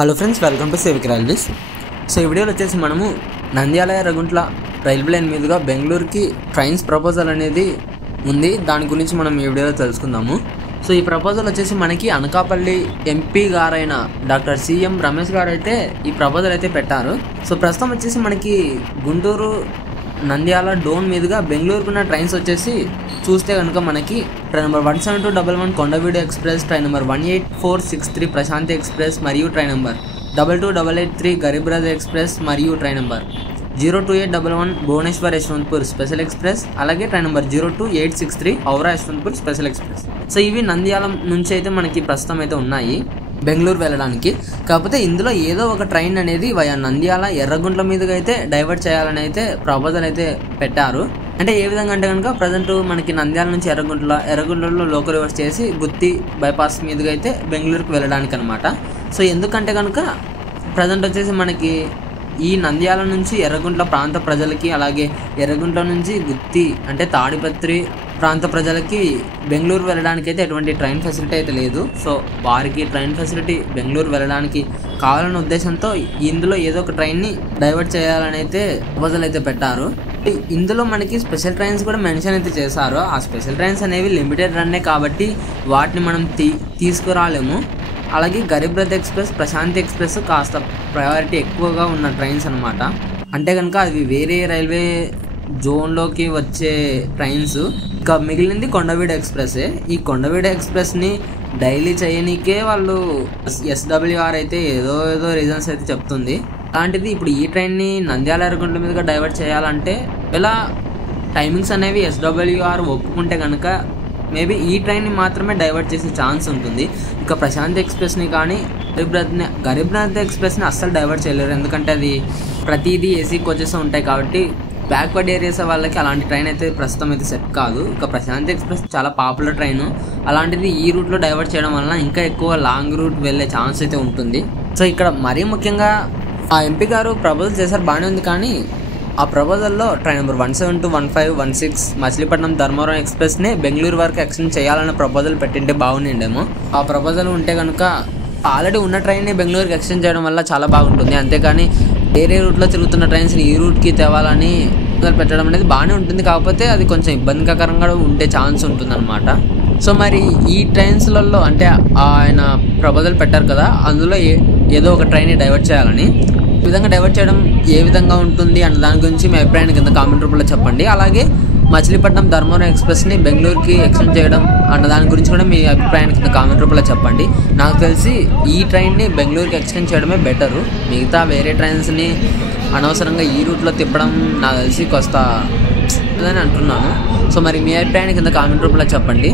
Hello friends, welcome to సేవిక్ railways. So ఈ వీడియోలో వచ్చేసి మనము నంద్యాల ఎర్రగుంట్ల రైల్వే లైన్ మీదుగా బెంగళూరుకి ట్రైన్స్ ప్రపోజల్ అనేది ఉంది. దాని గురించి మనం ఈ వీడియోలో తెలుసుకుందాము. సో ఈ ప్రపోజల్ వచ్చేసి మనకి అనకాపల్లి ఎంపీ గారైన డాక్టర్ సిఎం రమేష్ గారు అయితే ఈ ప్రపోజల్ అయితే పెట్టారు. సో ప్రస్తుతం వచ్చేసి మనకి గుంటూరు నంద్యాల డోన్ మీదుగా బెంగళూరుకున్న ట్రైన్స్ వచ్చేసి చూస్తే కనుక మనకి train number 17211 Kondaveedu express, train number 18463 Prashanti express మరియు train number 22883 Garib Rath express మరియు train number 02811 Bhubaneswar Yesvantpur special express, అలాగే train number 02863 Howrah Yesvantpur special express. So ఇవి నంద్యాల నుంచి అయితే మనకి ప్రస్తుతం అయితే ఉన్నాయి బెంగళూరు వెళ్ళడానికి. కాకపోతే ఇందులో ఏదో ఒక ట్రైన్ అనేది వయా నంద్యాల ఎర్రగుంట్ల మీదుగా అయితే డైవర్ట్ చేయాలని అయితే ప్రపోజల్ అయితే పెట్టారు. అంటే ఏ విధంగా అంటే కనుక ప్రజెంట్ మనకి నంద్యాల నుంచి ఎర్రగుంట్లలో లోకల్ రివర్స్ చేసి గుత్తి బైపాస్ మీదుగా అయితే బెంగళూరుకి వెళ్ళడానికి అనమాట. సో ఎందుకంటే కనుక ప్రజెంట్ వచ్చేసి మనకి ఈ నంద్యాల నుంచి ఎర్రగుంట్ల ప్రాంత ప్రజలకి, అలాగే ఎర్రగుంట్ల నుంచి గుత్తి అంటే తాడిపత్రి ప్రాంత ప్రజలకి బెంగళూరు వెళ్ళడానికి అయితే ఎటువంటి ట్రైన్ ఫెసిలిటీ అయితే లేదు. సో వారికి ట్రైన్ ఫెసిలిటీ బెంగళూరు వెళ్ళడానికి కావాలనే ఉద్దేశంతో ఇందులో ఏదో ఒక ట్రైన్ని డైవర్ట్ చేయాలని అయితే ప్రపోజల్ అయితే పెట్టారు. ఇందులో మనకి స్పెషల్ ట్రైన్స్ కూడా మెన్షన్ అయితే చేశారు. ఆ స్పెషల్ ట్రైన్స్ అనేవి లిమిటెడ్ రన్నే కాబట్టి వాటిని మనం తీసుకురాలేము. అలాగే గరీబ్ రథ్ ఎక్స్ప్రెస్, ప్రశాంతి ఎక్స్ప్రెస్ కాస్త ప్రయారిటీ ఎక్కువగా ఉన్న ట్రైన్స్ అనమాట. అంటే కనుక అవి వేరే రైల్వే జోన్లోకి వచ్చే ట్రైన్స్. ఇంకా మిగిలింది కొండవీడు ఎక్స్ప్రెస్సే. ఈ కొండవీడు ఎక్స్ప్రెస్ని డైలీ చేయనీకే వాళ్ళు ఎస్డబ్ల్యూఆర్ అయితే ఏదో రీజన్స్ అయితే చెప్తుంది. అలాంటిది ఇప్పుడు ఈ ట్రైన్ని నంద్యాల ఎర్రగుంట్ల మీదుగా డైవర్ట్ చేయాలంటే ఇలా టైమింగ్స్ అనేవి ఎస్డబ్ల్యూఆర్ ఒప్పుకుంటే కనుక మేబీ ఈ ట్రైన్ని మాత్రమే డైవర్ట్ చేసే ఛాన్స్ ఉంటుంది. ఇక ప్రశాంత్ ఎక్స్ప్రెస్ని కానీ గరీబ్ రథ్ ఎక్స్ప్రెస్ని అస్సలు డైవర్ట్ చేయలేరు. ఎందుకంటే అది ప్రతిదీ ఏసీ కోచెస్ ఉంటాయి కాబట్టి బ్యాక్వర్డ్ ఏరియాస్ వాళ్ళకి అలాంటి ట్రైన్ అయితే ప్రస్తుతం అయితే సెట్ కాదు. ఇక ప్రశాంత్ ఎక్స్ప్రెస్ చాలా పాపులర్ ట్రైన్. అలాంటిది ఈ రూట్లో డైవర్ట్ చేయడం వలన ఇంకా ఎక్కువ లాంగ్ రూట్ వెళ్ళే ఛాన్స్ అయితే ఉంటుంది. సో ఇక్కడ మరీ ముఖ్యంగా ఆ ఎంపీ గారు ప్రపోజల్ చేశారు, బాగానే ఉంది. కానీ ఆ ప్రపోజల్లో ట్రైన్ నెంబర్ 1721516 మచిలీపట్నం ధర్మవరం ఎక్స్ప్రెస్ని బెంగళూరు వరకు ఎక్స్టెండ్ చేయాలన్న ప్రపోజల్ పెట్టింటే బాగుండేమో. ఆ ప్రపోజల్ ఉంటే కనుక ఆల్రెడీ ఉన్న ట్రైన్ని బెంగళూరుకి ఎక్స్టెండ్ చేయడం వల్ల చాలా బాగుంటుంది. అంతేకాని వేరే రూట్లో తిరుగుతున్న ట్రైన్స్ని ఈ రూట్కి తేవాలని పెట్టడం అనేది బాగానే ఉంటుంది. కాకపోతే అది కొంచెం ఇబ్బందికరంగా ఉండే ఛాన్స్ ఉంటుందన్నమాట. సో మరి ఈ ట్రైన్స్లలో అంటే ఆయన ప్రపోజల్ పెట్టారు కదా, అందులో ఏదో ఒక ట్రైన్ని డైవర్ట్ చేయాలని. ఈ విధంగా డైవర్ట్ చేయడం ఏ విధంగా ఉంటుంది అన్న దాని గురించి మీ అభిప్రాయాన్ని కింద కామెంట్ రూపంలో చెప్పండి. అలాగే మచిలీపట్నం ధర్మవరం ఎక్స్ప్రెస్ని బెంగళూరుకి ఎక్స్టెండ్ చేయడం అన్న దాని గురించి కూడా మీ అభిప్రాయాన్ని కింద కామెంట్ రూపంలో చెప్పండి. నాకు తెలిసి ఈ ట్రైన్ని బెంగళూరుకి ఎక్స్టెండ్ చేయడమే బెటరు. మిగతా వేరే ట్రైన్స్ని అనవసరంగా ఈ రూట్లో తిప్పడం నాకు తెలిసి కొస్త అని అంటున్నాను. సో మరి మీ అభిప్రాయాన్ని కింద కామెంట్ రూపంలో చెప్పండి.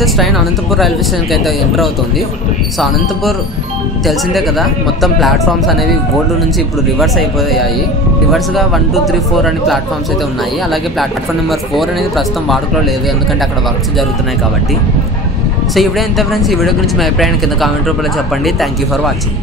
జస్ట్ ట్రైన్ అనంతపూర్ రైల్వే స్టేషన్కి అయితే ఎంటర్ అవుతుంది. సో అనంతపూర్ తెలిసిందే కదా, మొత్తం ప్లాట్ఫామ్స్ అనేవి ఓల్డ్ నుంచి ఇప్పుడు రివర్స్ అయిపోయాయి. రివర్స్గా 1, 2, 3, 4 అని ప్లాట్ఫామ్స్ అయితే ఉన్నాయి. అలాగే ప్లాట్ఫామ్ నెంబర్ 4 అనేది ప్రస్తుతం వాడుకలో లేదు, ఎందుకంటే అక్కడ వర్క్స్ జరుగుతున్నాయి కాబట్టి. సో ఇప్పుడే ఎంత ఫ్రెండ్స్, ఈ వీడియో గురించి మీ అభిప్రాయాన్ని కింద కామెంట్ రూపంలో చెప్పండి. Thank you for watching.